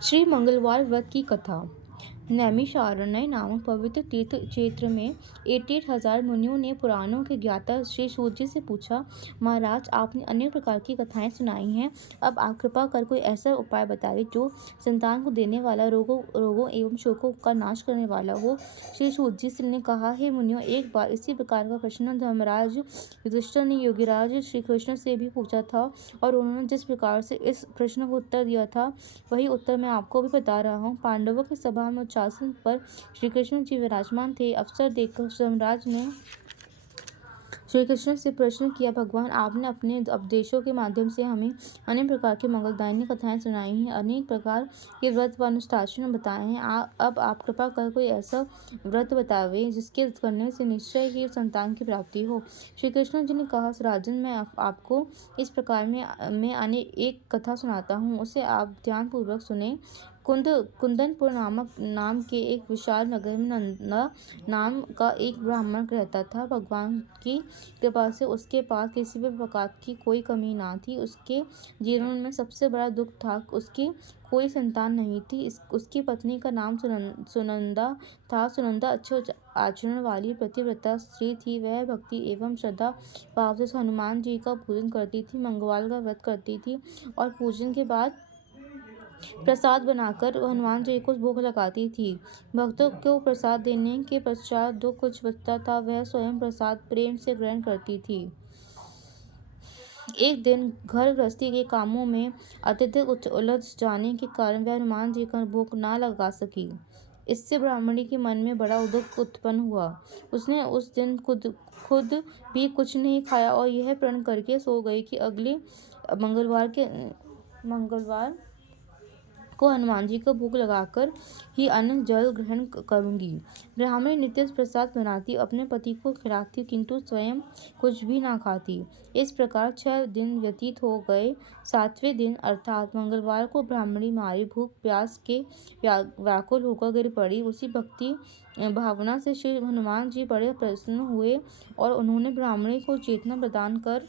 श्री मंगलवार व्रत की कथा। नैमिषारण्य नामक पवित्र तीर्थ क्षेत्र में 88,000 मुनियों ने पुराणों के ज्ञाता श्री सूत जी से पूछा, महाराज, आपने अनेक प्रकार की कथाएं सुनाई हैं। अब आप कृपा कर कोई ऐसा उपाय बताइए जो संतान को देने वाला, रोगों रोगों एवं शोकों का नाश करने वाला हो। श्री सूत जी ने कहा, हे मुनियों, एक बार इसी प्रकार का प्रश्न धर्मराज युधिष्ठिर ने योगीराज श्री कृष्ण से भी पूछा था, और उन्होंने जिस प्रकार से इस प्रश्न को उत्तर दिया था, वही उत्तर मैं आपको भी बता रहा हूँ। पांडवों की सभा में उच्चासन पर श्री कृष्ण जी विराजमान थे। अवसर देखकर सम्राट ने श्री कृष्ण से प्रश्न किया, भगवान, आपने अपने उपदेशों के माध्यम से हमें अनेक प्रकार की मंगलदायिनी कथाएं सुनाई हैं, अनेक प्रकार के व्रत व अनुष्ठान बताए हैं। अब आप कृपा कर कोई ऐसा व्रत बतावे जिसके करने से निश्चय ही संतान की प्राप्ति हो। श्री कृष्ण जी ने कहा, राजन, मैं आपको इस प्रकार में एक कथा सुनाता हूँ, उसे आप ध्यानपूर्वक सुने। कुंदनपुर नाम के एक विशाल नगर में नंदा नाम का एक ब्राह्मण रहता था। भगवान की कृपा से उसके पास किसी भी प्रकार की कोई कमी ना थी। उसके जीवन में सबसे बड़ा दुख था, उसकी कोई संतान नहीं थी। उसकी पत्नी का नाम सुनंदा था। सुनंदा अच्छे आचरण वाली पतिव्रता स्त्री थी। वह भक्ति एवं श्रद्धा भाव से हनुमान जी का पूजन करती थी, मंगलवार का व्रत करती थी और पूजन के बाद प्रसाद बनाकर हनुमान जी को भोग लगाती थी। भक्तों को प्रसाद देने के पश्चात जो कुछ बचता था वह स्वयं प्रसाद प्रेम से ग्रहण करती थी। एक दिन घर गृहस्थी के कामों में अत्यधिक उलझ जाने के कारण वह हनुमान जी का भोग ना लगा सकी। इससे ब्राह्मणी के मन में बड़ा दुख उत्पन्न हुआ। उसने उस दिन खुद भी कुछ नहीं खाया और यह प्रण करके सो गई कि अगले मंगलवार को हनुमान जी को भोग लगाकर ही अन्न जल ग्रहण करूंगी। ब्राह्मणी नित्य प्रसाद बनाती, अपने पति को खिलाती, किंतु स्वयं कुछ भी ना खाती। इस प्रकार 6 दिन व्यतीत हो गए। 7वें दिन अर्थात मंगलवार को ब्राह्मणी मारी भूख प्यास के व्याकुल होकर गिर पड़ी। उसी भक्ति भावना से श्री हनुमान जी बड़े प्रसन्न हुए और उन्होंने ब्राह्मणी को चेतना प्रदान कर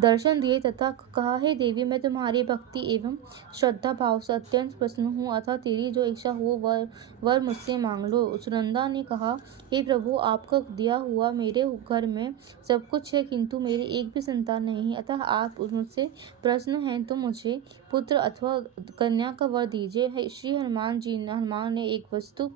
दर्शन दिए तथा कहा, हे देवी, मैं तुम्हारी भक्ति एवं श्रद्धा भाव से अत्यंत प्रसन्न हूँ, अतः तेरी जो इच्छा हो वर मुझसे मांग लो। सुनंदा ने कहा, हे प्रभु, आपका दिया हुआ मेरे घर में सब कुछ है, किंतु मेरी एक भी संतान नहीं है, अतः आप मुझसे प्रसन्न हैं तो मुझे पुत्र अथवा कन्या का वर दीजिए। श्री हनुमान ने एक वस्तु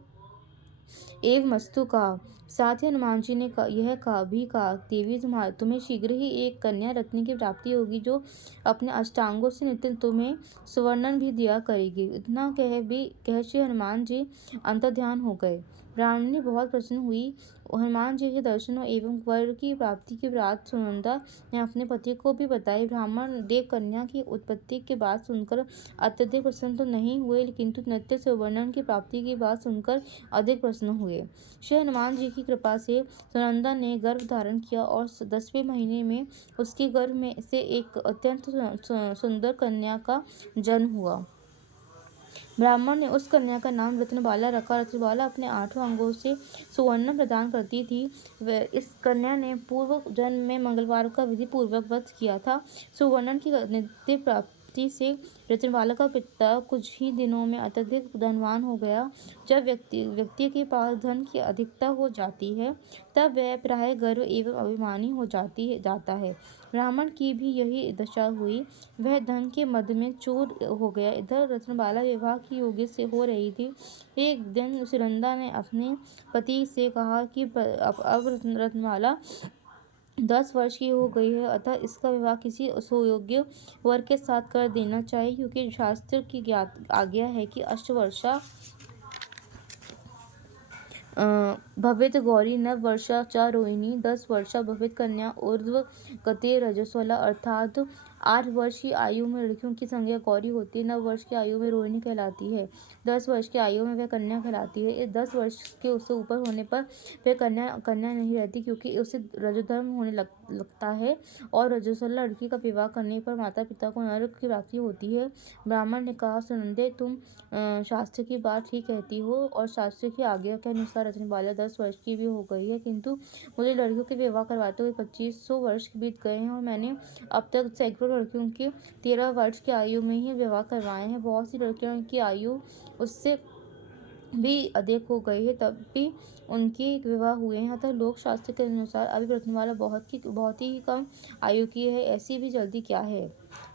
एवं मस्तु कहा। साथ ही हनुमान जी ने यह भी कहा, देवी, तुम्हें शीघ्र ही एक कन्या रत्न की प्राप्ति होगी जो अपने अष्टांगों से नित्य तुम्हें सुवर्णन भी दिया करेगी। इतना कह श्री हनुमान जी अंतर्ध्यान हो गए। ब्राह्मणी बहुत प्रसन्न हुई। हनुमान जी के दर्शनों एवं वर की प्राप्ति की बात सुनंदा ने अपने पति को भी बताई। ब्राह्मण देव कन्या की उत्पत्ति की बात सुनकर अत्यधिक प्रसन्न तो नहीं हुए, किंतु नित्य सुवर्णन की प्राप्ति की बात सुनकर अधिक प्रसन्न हुए। श्री हनुमान जी की कृपा से सुनंदा ने गर्भ धारण किया और 10वें महीने में उसके गर्भ में से एक अत्यंत सुंदर कन्या का जन्म हुआ। ब्राह्मण ने उस कन्या का नाम रत्नबाला रखा। रत्नबाला अपने 8 अंगों से सुवर्ण प्रदान करती थी। इस कन्या ने पूर्व जन्म में मंगलवार का विधि पूर्वक व्रत किया था। सुवर्ण की नित्य प्राप्ति से रत्नबाला का पिता कुछ ही दिनों में अत्यधिक धनवान हो गया। जब व्यक्ति के पास धन की अधिकता हो जाती है, तब वह प्रायः गर्व एवं अभिमानी हो जाता है। ब्राह्मण की भी यही दशा हुई। वह धन के मद में चूर हो गया। इधर रत्नबाला विवाह की योग्य से हो रही थी। एक दिन सुनंदा ने अपने पति से कहा कि अब रत्नबाला 10 वर्ष की हो गई है, अतः इसका विवाह किसी सुयोग्य वर के साथ कर देना चाहिए, क्योंकि शास्त्र की आज्ञा है कि अष्टवर्षा भवेत गौरी, 9 वर्षा च रोहिणी, 10 वर्षा भवेत कन्या, ऊर्ध्व गते रजस्वला, अर्थात 8 वर्ष की आयु में लड़कियों की संज्ञा गौरी होती है, 9 वर्ष की आयु में रोहिणी कहलाती है, 10 वर्ष की आयु में वह कन्या कहलाती है। इस 10 वर्ष के उससे ऊपर होने पर वह कन्या नहीं रहती, क्योंकि उसे रजोधर्म होने लगता है और रजस्वला लड़की का विवाह करने पर माता पिता को नरक की प्राप्ति होती है। ब्राह्मण ने कहा, सुनंदे, तुम शास्त्र की बात ठीक कहती हो और शास्त्र की आज्ञा के अनुसार रत्नबाला 10 वर्ष की भी हो गई है, किंतु मुझे लड़कियों के विवाह करवाते हुए 2500 वर्ष बीत गए हैं और मैंने अब तक सैकड़ों लड़कियों के 13 वर्ष की आयु में ही विवाह करवाए हैं। बहुत सी लड़कियों की आयु उससे भी अधिक हो गई है, तब भी उनके विवाह हुए हैं। अतः लोक शास्त्र के अनुसार अभी रत्नमाला बहुत ही कम आयु की है, ऐसी भी जल्दी क्या है?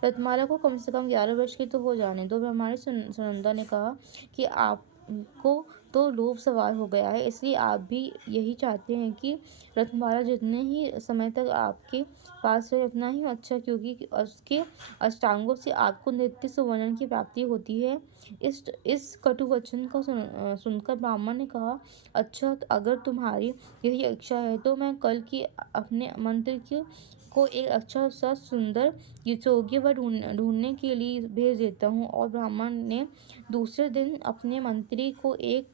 रत्नमाला को कम से कम 11 वर्ष की तो हो जाने दो। ब्रह्मणी सुनंदा ने कहा कि आपको तो लोभ सवार हो गया है, इसलिए आप भी यही चाहते हैं कि रत्नमाला जितने ही समय तक आपके पास रहे उतना ही अच्छा, क्योंकि उसके अष्टांगों से आपको नित्य सुवर्ण की प्राप्ति होती है। इस कटु वचन को सुनकर ब्राह्मण ने कहा, अच्छा, अगर तुम्हारी यही इच्छा है तो मैं कल की अपने मंत्र को एक अच्छा सा सुंदर योग्य व ढूंढने के लिए भेज देता हूँ। और ब्राह्मण ने दूसरे दिन अपने मंत्री को एक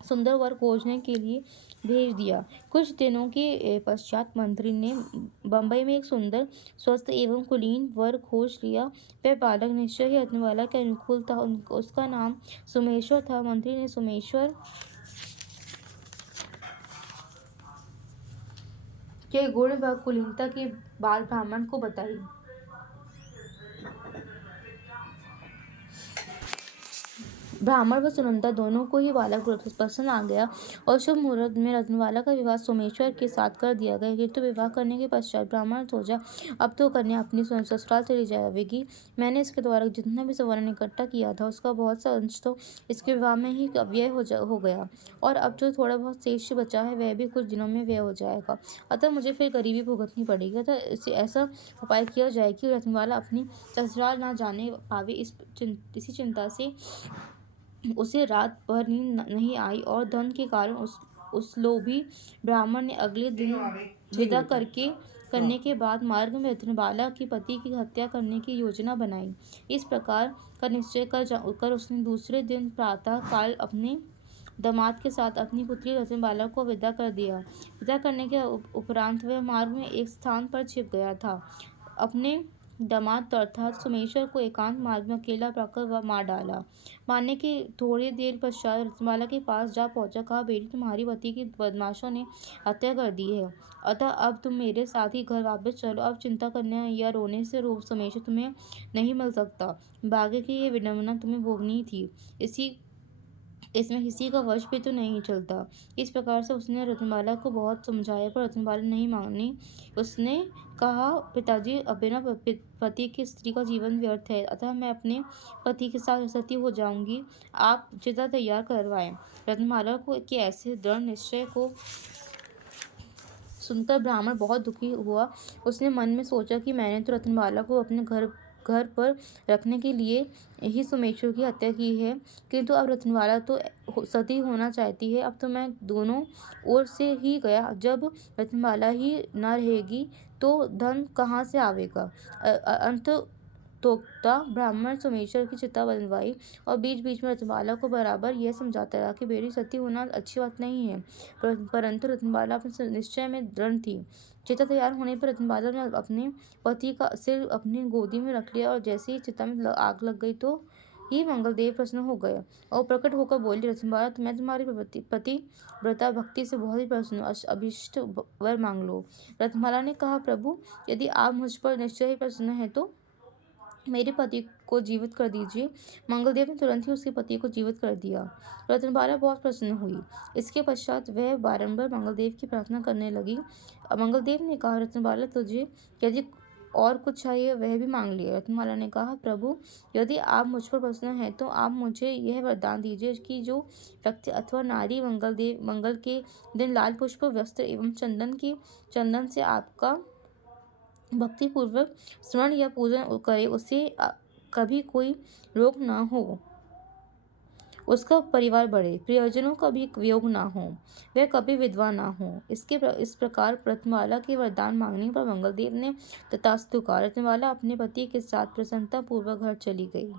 सुंदर वर खोजने के लिए भेज दिया। कुछ दिनों के पश्चात मंत्री ने बंबई में एक सुंदर, स्वस्थ एवं कुलीन वर खोज लिया। वह बालक निश्चय ही रत्नबाला के अनुकूल था। उसका नाम सोमेश्वर था। मंत्री ने सोमेश्वर के गुण व कुलीनता की बात ब्राह्मण को बताई। ब्राह्मण व सुनंदा दोनों को ही बालक पसंद आ गया और शुभ मुहूर्त में रत्नबाला का विवाह सोमेश्वर के साथ कर दिया गया। किंतु विवाह करने के पश्चात ब्राह्मण सोचा, अब तो कन्या अपनी ससुराल चली जाएगी। मैंने इसके द्वारा जितना भी सुवर्ण इकट्ठा किया था उसका बहुत सा अंश तो इसके विवाह में ही व्यय हो गया और अब जो थोड़ा बहुत शेष बचा है वह भी कुछ दिनों में व्यय हो जाएगा। अतः मुझे फिर गरीबी भुगतनी पड़ेगी। अतः ऐसा उपाय किया जाए कि रत्नबाला अपनी ससुराल ना जाने पावे। इसी चिंता से उसे रात भर नींद नहीं आई और धन के कारण उस लोभी ब्राह्मण ने अगले दिन विदा करने के बाद मार्ग में रत्नबाला के पति की हत्या करने की योजना बनाई। इस प्रकार का निश्चय कर उसने दूसरे दिन प्रातः काल अपने दामाद के साथ अपनी पुत्री रत्नबाला को विदा कर दिया। विदा करने के उपरांत वह मार्ग में एक स्थान पर छिप गया था। अपने दामाद अर्थात सोमेश्वर को एकांत मार्ग में अकेला पाकर वह मार डाला। मारने की थोड़ी देर पश्चात रत्नबाला के पास जा पहुंचा, कहा, बेटी, तुम्हारी पति की बदमाशों ने हत्या कर दी है, अतः अब तुम मेरे साथ ही घर वापस चलो। अब चिंता करने या रोने से सोमेश्वर तुम्हें नहीं मिल सकता। भाग्य की ये विडंबना तुम्हें भोगनी थी, इसमें किसी का वश भी तो नहीं चलता। इस प्रकार से उसने रत्नबाला को बहुत समझाया पर रत्नबाला नहीं मानी। उसने कहा, पिताजी, बिना पति की स्त्री का जीवन व्यर्थ है, अतः मैं अपने पति के साथ सती हो जाऊंगी। आप चिता तैयार करवाएं। रत्नबाला के ऐसे दृढ़ निश्चय को सुनकर ब्राह्मण बहुत दुखी हुआ। उसने मन में सोचा कि मैंने तो रत्नबाला को अपने घर पर रखने के लिए ही सोमेश्वर की हत्या की है, किंतु अब रत्नबाला तो सती होना चाहती है। अब तो मैं दोनों ओर से ही गया। जब रत्नबाला ही न रहेगी तो धन कहाँ से आवेगा? अंत तोक्ता ब्राह्मण सोमेश्वर की चिता बनवाई और बीच बीच में रत्नबाला को बराबर यह समझाता रहा कि बेटी, सती होना अच्छी बात नहीं है। परंतु रत्नबाला अपने निश्चय में दृढ़ थी। चिता तैयार होने पर रत्नबाला ने अपने पति का सिर अपनी गोदी में रख लिया और जैसे ही चिता में आग लग गई तो ही मंगलदेव प्रसन्न हो गए और प्रकट होकर बोली, रत्नबाला, मैं तुम्हारी पतिव्रता भक्ति से बहुत ही प्रसन्न हूँ। अभिष्ट वर मांग लो। रत्नबाला ने कहा, प्रभु, यदि आप मुझ पर निश्चय ही प्रसन्न है तो मेरे पति को जीवित कर दीजिए। मंगलदेव ने तुरंत ही उसके पति को जीवित कर दिया। रत्नबाला बहुत प्रसन्न हुई। इसके पश्चात वह बारंबार मंगलदेव की प्रार्थना करने लगी। मंगलदेव ने कहा, रत्नबाला, तुझे यदि और कुछ चाहिए वह भी मांग लिया। रत्नबाला ने कहा, प्रभु, यदि आप मुझ पर प्रसन्न हैं तो आप मुझे यह वरदान दीजिए कि जो व्यक्ति अथवा नारी मंगल के दिन लाल पुष्प, वस्त्र एवं चंदन से आपका भक्तिपूर्वक स्मरण या पूजन करे, उसे कभी कोई रोग न हो, उसका परिवार बढ़े, प्रियजनों का भी वियोग न हो, वह कभी विधवा न हो। इस प्रकार रत्नबाला के वरदान मांगने पर मंगलदेव ने तथास्तु कहा। रत्नबाला अपने पति के साथ प्रसन्नता पूर्वक घर चली गई।